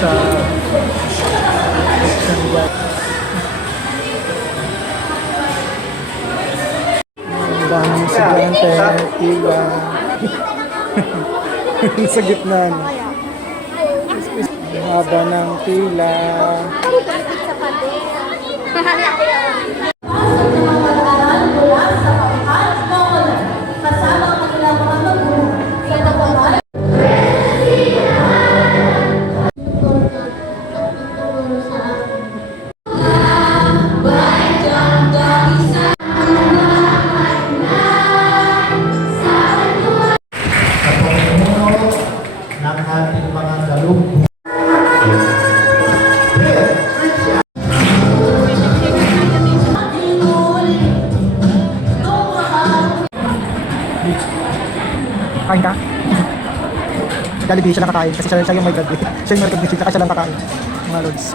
sa Ocean West. Ang daming estudyante, pila. Sa gitna. No? Ang haba ng pila. Ng ating mga galugbo. Kain ka? Jollibee, siya lang kakain kasi siya yung may God. Siya yung may recognition, saka siya lang kakain. Mga lods.